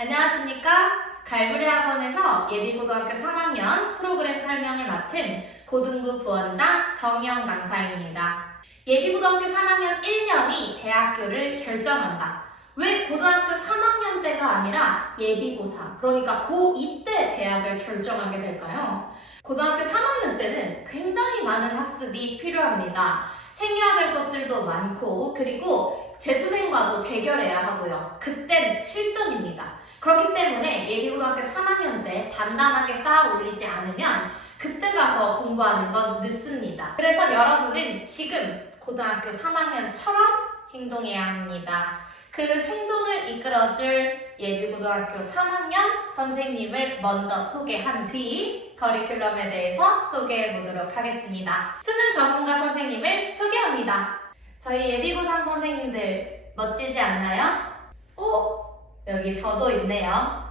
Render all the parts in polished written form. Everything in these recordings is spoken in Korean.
안녕하십니까? 갈무리 학원에서 예비고등학교 3학년 프로그램 설명을 맡은 고등부 부원장 정영 강사입니다. 예비고등학교 3학년 1년이 대학교를 결정한다. 왜 고등학교 3학년 때가 아니라 예비고3, 그러니까 고2 때 대학을 결정하게 될까요? 고등학교 3학년 때는 굉장히 많은 학습이 필요합니다. 챙겨야 될 것들도 많고, 그리고 재수생과도 대결해야 하고요. 그땐 실전입니다. 그렇기 때문에 예비고등학교 3학년 때 단단하게 쌓아 올리지 않으면 그때 가서 공부하는 건 늦습니다. 그래서 여러분은 지금 고등학교 3학년처럼 행동해야 합니다. 그 행동을 이끌어줄 예비고등학교 3학년 선생님을 먼저 소개한 뒤 커리큘럼에 대해서 소개해 보도록 하겠습니다. 수능 전문가 선생님을 소개합니다. 저희 예비고3 선생님들 멋지지 않나요? 여기 저도 있네요.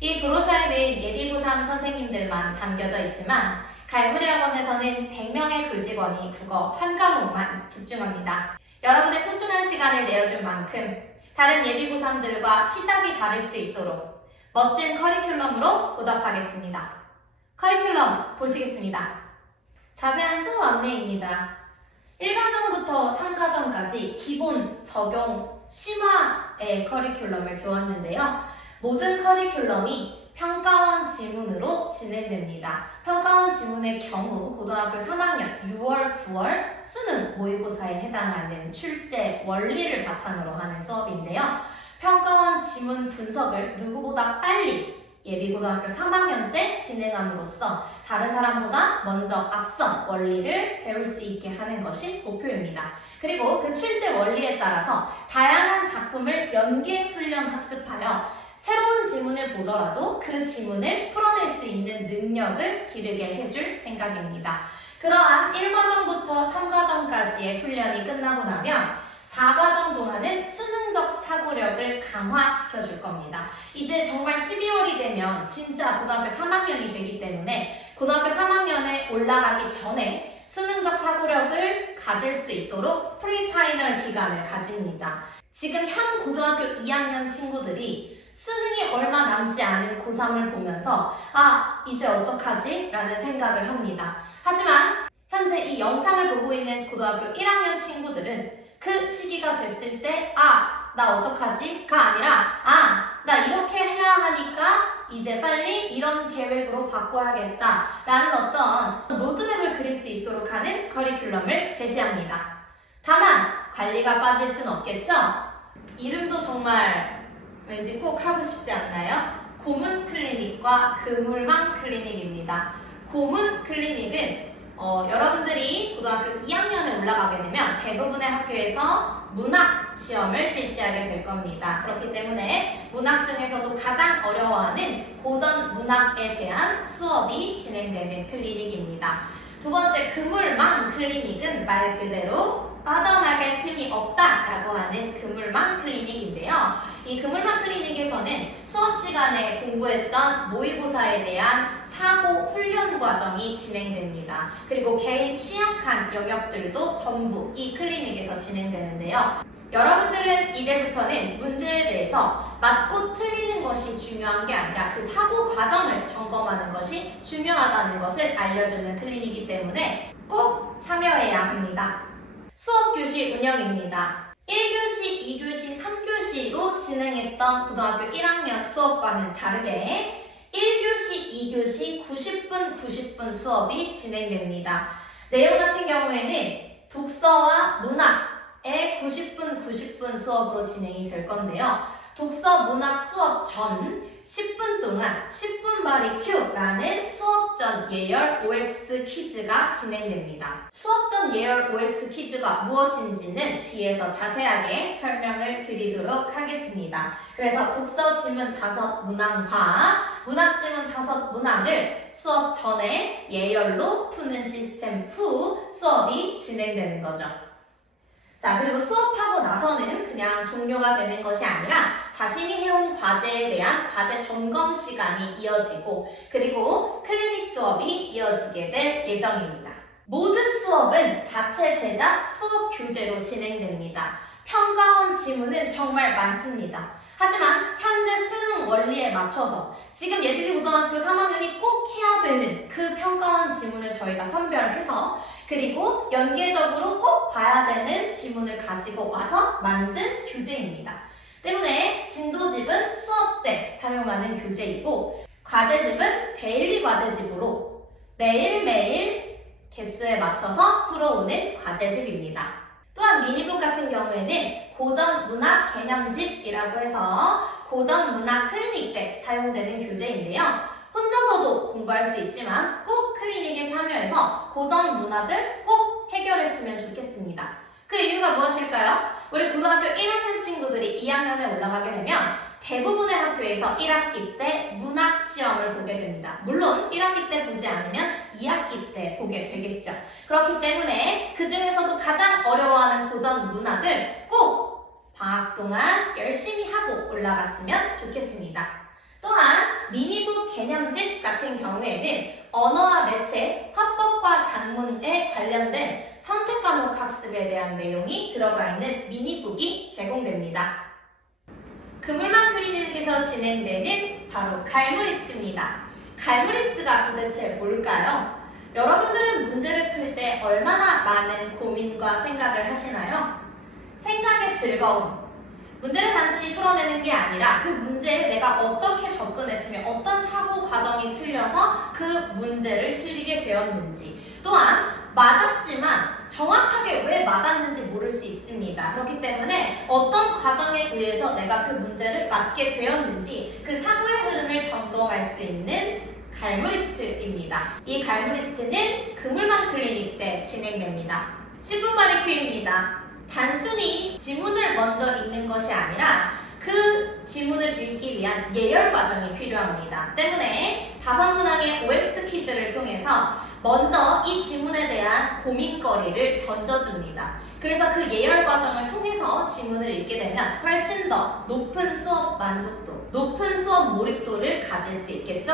이 브로셔에는 예비고3 선생님들만 담겨져 있지만 갈무리 학원에서는 100명의 교직원이 국어 한 과목만 집중합니다. 여러분의 소중한 시간을 내어줄 만큼 다른 예비고3들과 시작이 다를 수 있도록 멋진 커리큘럼으로 보답하겠습니다. 커리큘럼 보시겠습니다. 자세한 수업 안내입니다. 1과정부터 3과정까지 기본, 적용, 심화의 커리큘럼을 두었는데요. 모든 커리큘럼이 평가원 지문으로 진행됩니다. 평가원 지문의 경우 고등학교 3학년 6월, 9월 수능 모의고사에 해당하는 출제 원리를 바탕으로 하는 수업인데요. 평가원 지문 분석을 누구보다 빨리 예비고등학교 3학년 때 진행함으로써 다른 사람보다 먼저 앞선 원리를 배울 수 있게 하는 것이 목표입니다. 그리고 그 출제 원리에 따라서 다양한 작품을 연계 훈련 학습하여 새로운 지문을 보더라도 그 지문을 풀어낼 수 있는 능력을 기르게 해줄 생각입니다. 그러한 1과정부터 3과정까지의 훈련이 끝나고 나면 4과정 동안은 수능적 사고력을 강화시켜줄 겁니다. 이제 정말 12월이 되면 진짜 고등학교 3학년이 되기 때문에 고등학교 3학년에 올라가기 전에 수능적 사고력을 가질 수 있도록 프리파이널 기간을 가집니다. 지금 현 고등학교 2학년 친구들이 수능이 얼마 남지 않은 고3을 보면서 이제 어떡하지? 라는 생각을 합니다. 하지만 현재 이 영상을 보고 있는 고등학교 1학년 친구들은 그 시기가 됐을 때 나 어떡하지? 가 아니라 나 이렇게 해야 하니까 이제 빨리 이런 계획으로 바꿔야겠다 라는 어떤 로드맵을 그릴 수 있도록 하는 커리큘럼을 제시합니다. 다만 관리가 빠질 순 없겠죠? 이름도 정말 왠지 꼭 하고 싶지 않나요? 고문 클리닉과 그물망 클리닉입니다. 고문 클리닉은 여러분들이 고등학교 2학년에 올라가게 되면 대부분의 학교에서 문학 시험을 실시하게 될 겁니다. 그렇기 때문에 문학 중에서도 가장 어려워하는 고전 문학에 대한 수업이 진행되는 클리닉입니다. 두 번째 그물망 클리닉은 말 그대로 빠져나갈 틈이 없다라고 하는 그물망 클리닉인데요. 이 그물망 클리닉에서는 수업 시간에 공부했던 모의고사에 대한 사고 훈련 과정이 진행됩니다. 그리고 개인 취약한 영역들도 전부 이 클리닉에서 진행되는데요. 여러분들은 이제부터는 문제에 대해서 맞고 틀리는 것이 중요한 게 아니라 그 사고 과정을 점검하는 것이 중요하다는 것을 알려주는 클리닉이기 때문에 꼭 참여해야 합니다. 수업 교실 운영입니다. 1교시, 2교시, 3교시로 진행했던 고등학교 1학년 수업과는 다르게 1교시, 2교시 90분 수업이 진행됩니다. 내용 같은 경우에는 독서와 문학의 90분 수업으로 진행이 될 건데요. 독서 문학 수업 전 10분 동안 10분 발이 큐라는 수업 전 예열 OX 퀴즈가 진행됩니다. 수업 전 예열 OX 퀴즈가 무엇인지는 뒤에서 자세하게 설명을 드리도록 하겠습니다. 그래서 독서 지문 5 문항과 문학 지문 5 문항을 수업 전에 예열로 푸는 시스템 후 수업이 진행되는 거죠. 자, 그리고 수업하고 나서는 그냥 종료가 되는 것이 아니라 자신이 해온 과제에 대한 과제 점검 시간이 이어지고 그리고 클리닉 수업이 이어지게 될 예정입니다. 모든 수업은 자체 제작 수업 교재로 진행됩니다. 평가원 지문은 정말 많습니다. 하지만 현재 수능 시기에 맞춰서 지금 예비고등학교 3학년이 꼭 해야 되는 그 평가원 지문을 저희가 선별해서 그리고 연계적으로 꼭 봐야 되는 지문을 가지고 와서 만든 교재입니다. 때문에 진도집은 수업 때 사용하는 교재이고 과제집은 데일리 과제집으로 매일매일 개수에 맞춰서 풀어오는 과제집입니다. 또한 미니북 같은 경우에는 고전 문학 개념집이라고 해서 고전 문학 클리닉 때 사용되는 교재인데요. 혼자서도 공부할 수 있지만 꼭 클리닉에 참여해서 고전 문학을 꼭 해결했으면 좋겠습니다. 그 이유가 무엇일까요? 우리 고등학교 1학년 친구들이 2학년에 올라가게 되면 대부분의 학교에서 1학기 때 문학 시험을 보게 됩니다. 물론 1학기 때 보지 않으면 2학기 때 보게 되겠죠. 그렇기 때문에 그 중에서도 가장 어려워하는 고전 문학을 꼭 방학 동안 열심히 하고 올라갔으면 좋겠습니다. 또한 미니북 개념집 같은 경우에는 언어와 매체, 화법과 작문에 관련된 선택 과목 학습에 대한 내용이 들어가 있는 미니북이 제공됩니다. 그물망 클리닉에서 진행되는 바로 갈무리스트입니다. 갈무리스트가 도대체 뭘까요? 여러분들은 문제를 풀 때 얼마나 많은 고민과 생각을 하시나요? 생각의 즐거움. 문제를 단순히 풀어내는 게 아니라 그 문제에 내가 어떻게 접근했으면 어떤 사고 과정이 틀려서 그 문제를 틀리게 되었는지 또한 맞았지만 정확하게 왜 맞았는지 모를 수 있습니다. 그렇기 때문에 어떤 과정에 의해서 내가 그 문제를 맞게 되었는지 그 사고의 흐름을 점검할 수 있는 갈무리스트입니다. 이 갈무리스트는 그물망 클리닉 때 진행됩니다. 10분만의 큐입니다. 단순히 지문을 먼저 읽는 것이 아니라 그 지문을 읽기 위한 예열 과정이 필요합니다. 때문에 다산문항의 OX 퀴즈를 통해서 먼저 이 지문에 대한 고민거리를 던져줍니다. 그래서 그 예열 과정을 통해서 지문을 읽게 되면 훨씬 더 높은 수업 만족도, 높은 수업 몰입도를 가질 수 있겠죠?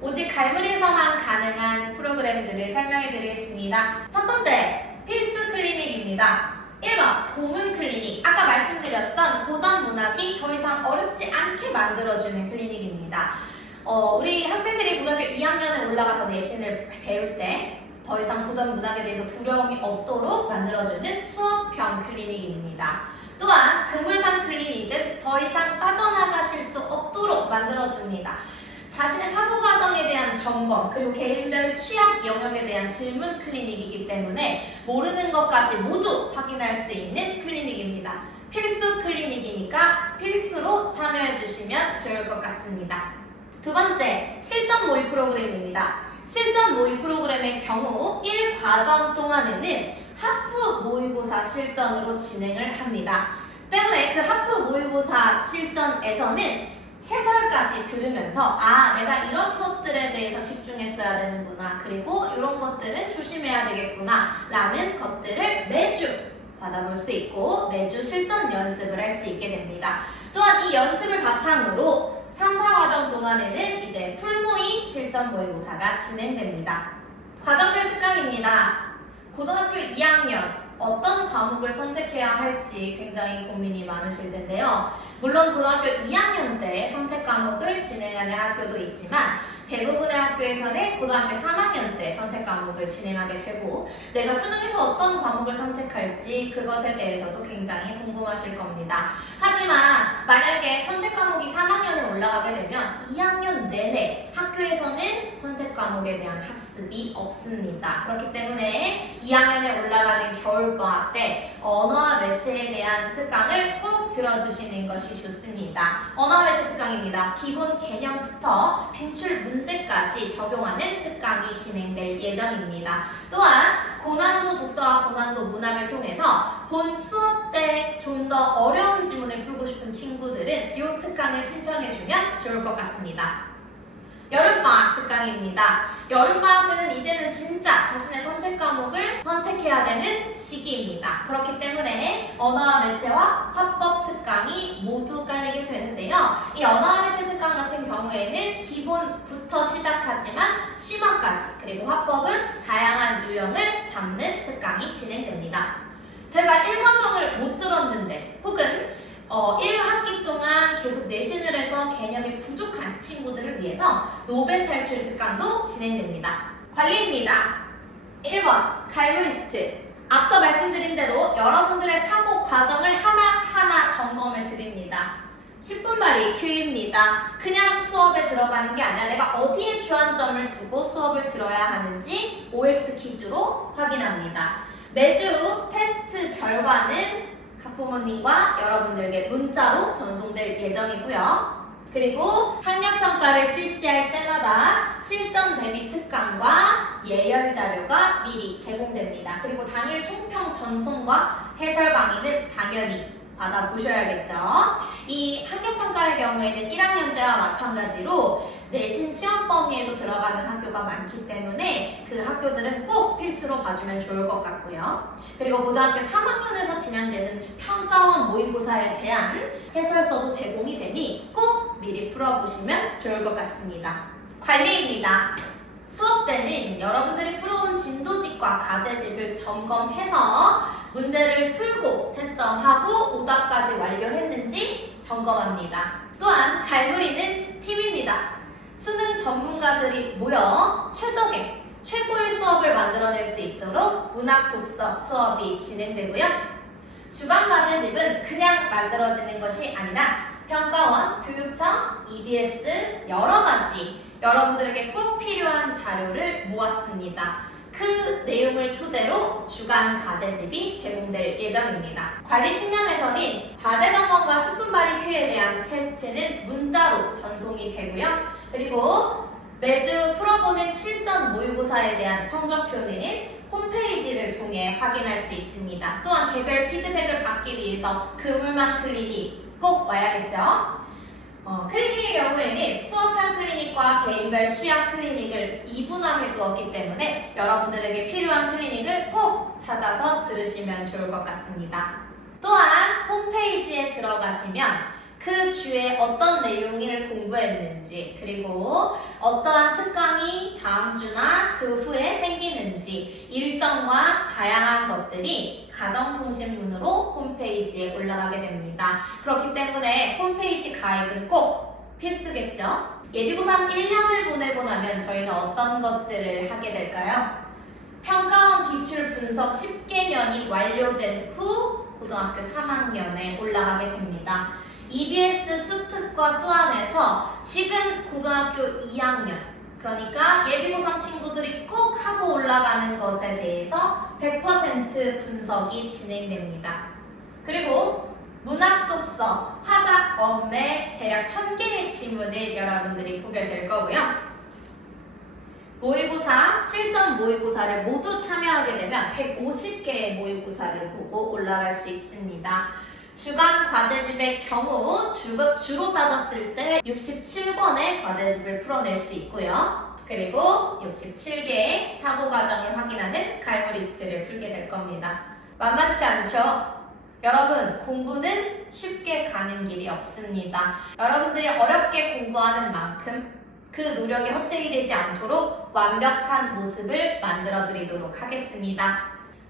오직 갈무리에서만 가능한 프로그램들을 설명해 드리겠습니다. 첫 번째, 필수 클리닉입니다. 1번, 도문 클리닉. 아까 말씀드렸던 고전 문학이 더 이상 어렵지 않게 만들어주는 클리닉입니다. 우리 학생들이 고등학교 2학년에 올라가서 내신을 배울 때 더 이상 고전 문학에 대해서 두려움이 없도록 만들어주는 수업형 클리닉입니다. 또한 그물망 클리닉은 더 이상 빠져나가실 수 없도록 만들어줍니다. 자신의 사고 과정에 대한 점검 그리고 개인별 취약 영역에 대한 질문 클리닉이기 때문에 모르는 것까지 모두 확인할 수 있는 클리닉입니다. 필수 클리닉이니까 필수로 참여해 주시면 좋을 것 같습니다. 두 번째, 실전 모의 프로그램입니다. 실전 모의 프로그램의 경우 1과정 동안에는 하프 모의고사 실전으로 진행을 합니다. 때문에 그 하프 모의고사 실전에서는 해설까지 들으면서 내가 이런 것들에 대해서 집중했어야 되는구나 그리고 이런 것들은 조심해야 되겠구나 라는 것들을 매주 받아볼 수 있고 매주 실전 연습을 할 수 있게 됩니다. 또한 이 연습을 바탕으로 3, 4과정 동안에는 이제 풀모의 실전 모의고사가 진행됩니다. 과정별 특강입니다. 고등학교 2학년 어떤 과목을 선택해야 할지 굉장히 고민이 많으실 텐데요. 물론 고등학교 2학년 때 선택 과목을 진행하는 학교도 있지만 대부분의 학교에서는 고등학교 3학년 때 선택 과목을 진행하게 되고 내가 수능에서 어떤 과목을 선택할지 그것에 대해서도 굉장히 궁금하실 겁니다. 하지만 만약에 선택 과목이 3학년에 올라가게 되면 2학년 내내 학교에서는 선택 과목에 대한 학습이 없습니다. 그렇기 때문에 2학년에 올라가는 겨울방학 때 언어와 매체에 대한 특강을 꼭 들어주시는 것이 좋습니다. 언어와 매체 특강입니다. 기본 개념부터 빈출 문제까지 적용하는 특강이 진행될 예정입니다. 또한 고난도 독서와 고난도 문학을 통해서 본 수업 때 좀 더 어려운 지문을 풀고 싶은 친구들은 이 특강을 신청해주면 좋을 것 같습니다. 여름방학 특강입니다. 여름방학 때는 이제는 진짜 자신의 선택 과목을 선택해야 되는 시기입니다. 그렇기 때문에 언어와 매체와 화법 특강이 모두 깔리게 되는데요. 이 언어와 매체 특강 같은 경우에는 기본부터 시작하지만 심화까지 그리고 화법은 다양한 유형을 잡는 특강이 진행됩니다. 제가 1과정을 못 들었는데 혹은 1학기 동안 계속 내신을 해서 개념이 부족한 친구들을 위해서 노벨 탈출 특강도 진행됩니다. 관리입니다. 1번 갈무리스트. 앞서 말씀드린 대로 여러분들의 사고 과정을 하나하나 점검해 드립니다. 10분 말이 큐입니다. 그냥 수업에 들어가는 게 아니라 내가 어디에 주안점을 두고 수업을 들어야 하는지 OX 퀴즈로 확인합니다. 매주 테스트 결과는 학부모님과 여러분들에게 문자로 전송될 예정이고요. 그리고 학력평가를 실시할 때마다 실전 대비 특강과 예열 자료가 미리 제공됩니다. 그리고 당일 총평 전송과 해설 강의는 당연히 받아보셔야겠죠. 이 학력평가의 경우에는 1학년 때와 마찬가지로 내신 시험 범위에도 들어가는 학교가 많기 때문에 그 학교들은 꼭 필수로 봐주면 좋을 것 같고요. 그리고 고등학교 3학년에서 진행되는 평가원 모의고사에 대한 해설서도 제공이 되니 꼭 미리 풀어보시면 좋을 것 같습니다. 관리입니다. 수업 때는 여러분들이 풀어온 진도집과 과제집을 점검해서 문제를 풀고 채점하고 오답까지 완료했는지 점검합니다. 또한 갈무리는 팀입니다. 수능 전문가들이 모여 최고의 수업을 만들어낼 수 있도록 문학 독서 수업이 진행되고요. 주간 과제집은 그냥 만들어지는 것이 아니라 평가원, 교육청, EBS 여러 가지 여러분들에게 꼭 필요한 자료를 모았습니다. 그 내용을 토대로 주간 과제집이 제공될 예정입니다. 관리 측면에서는 과제 점검과 10분 발휘 큐에 대한 테스트는 문자로 전송이 되고요. 그리고 매주 풀어보는 실전 모의고사에 대한 성적표는 홈페이지를 통해 확인할 수 있습니다. 또한 개별 피드백을 받기 위해서 그물망 클리닉 꼭 와야겠죠. 클리닉의 경우에는 수업형 클리닉과 개인별 취약 클리닉을 이분화해 두었기 때문에 여러분들에게 필요한 클리닉을 꼭 찾아서 들으시면 좋을 것 같습니다. 또한 홈페이지에 들어가시면 그 주에 어떤 내용을 공부했는지 그리고 어떠한 특강이 다음 주나 그 후에 생기는지 일정과 다양한 것들이 가정통신문으로 홈페이지에 올라가게 됩니다. 그렇기 때문에 홈페이지 가입은 꼭 필수겠죠? 예비고3 1년을 보내고 나면 저희는 어떤 것들을 하게 될까요? 평가원 기출 분석 10개년이 완료된 후 고등학교 3학년에 올라가게 됩니다. EBS 수특과 수안에서 지금 고등학교 2학년 그러니까 예비고3 친구들이 꼭 하고 올라가는 것에 대해서 100% 분석이 진행됩니다. 그리고 문학 독서, 화작, 엄매 대략 1000개의 지문을 여러분들이 보게 될 거고요. 모의고사, 실전 모의고사를 모두 참여하게 되면 150개의 모의고사를 보고 올라갈 수 있습니다. 주간 과제집의 경우 주로 따졌을 때 67권의 과제집을 풀어낼 수 있고요. 그리고 67개의 사고 과정을 확인하는 갈무리스트를 풀게 될 겁니다. 만만치 않죠? 여러분, 공부는 쉽게 가는 길이 없습니다. 여러분들이 어렵게 공부하는 만큼 그 노력이 헛되이 되지 않도록 완벽한 모습을 만들어 드리도록 하겠습니다.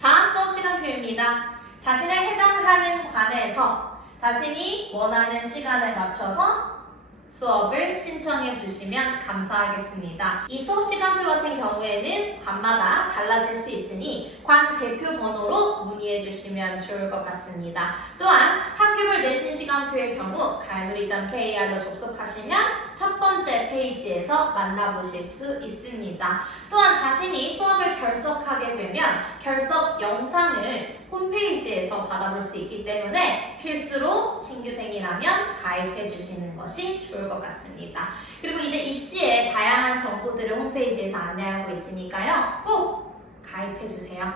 다음 수업 시간표입니다. 자신에 해당하는 관에서 자신이 원하는 시간에 맞춰서 수업을 신청해 주시면 감사하겠습니다. 이 수업 시간표 같은 경우에는 관마다 달라질 수 있으니 관 대표 번호로 문의해 주시면 좋을 것 같습니다. 또한 학교별 내신 시간표의 경우 갈무리.kr로 접속하시면 첫 번째 페이지에서 만나보실 수 있습니다. 또한 자신이 수업을 결석하게 되면 결석 영상을 홈페이지에서 받아볼 수 있기 때문에 필수로 신규생이라면 가입해 주시는 것이 좋을 것 같습니다. 그리고 이제 입시에 다양한 정보들을 홈페이지에서 안내하고 있으니까요. 꼭 가입해 주세요.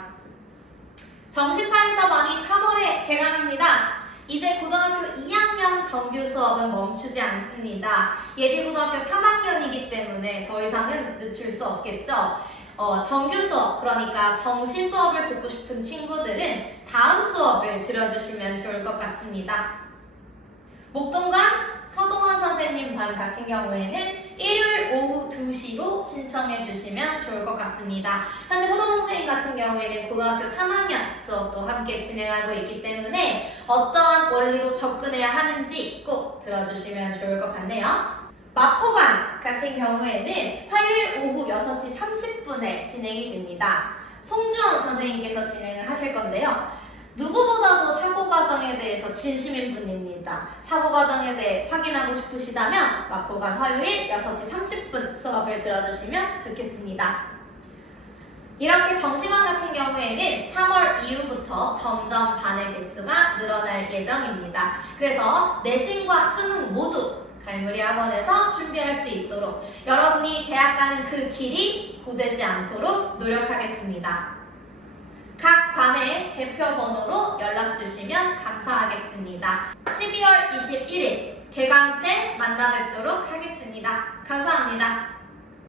정시 파이터번이 3월에 개강합니다. 이제 고등학교 2학년 정규 수업은 멈추지 않습니다. 예비고등학교 3학년이기 때문에 더 이상은 늦출 수 없겠죠. 정규 수업, 그러니까 정시 수업을 듣고 싶은 친구들은 다음 수업을 들어주시면 좋을 것 같습니다. 목동관 서동원 선생님 반 같은 경우에는 일요일 오후 2시로 신청해 주시면 좋을 것 같습니다. 현재 서동원 선생님 같은 경우에는 고등학교 3학년 수업도 함께 진행하고 있기 때문에 어떠한 원리로 접근해야 하는지 꼭 들어주시면 좋을 것 같네요. 마포관 같은 경우에는 화요일 오후 6시 30분에 진행이 됩니다. 송주원 선생님께서 진행을 하실 건데요. 누구보다도 사고 과정에 대해서 진심인 분입니다. 사고 과정에 대해 확인하고 싶으시다면 마포관 화요일 6시 30분 수업을 들어주시면 좋겠습니다. 이렇게 정시반 같은 경우에는 3월 이후부터 점점 반의 개수가 늘어날 예정입니다. 그래서 내신과 수능 모두 갈무리 학원에서 준비할 수 있도록 여러분이 대학 가는 그 길이 고되지 않도록 노력하겠습니다. 각 관의 대표 번호로 연락 주시면 감사하겠습니다. 12월 21일 개강 때 만나 뵙도록 하겠습니다. 감사합니다.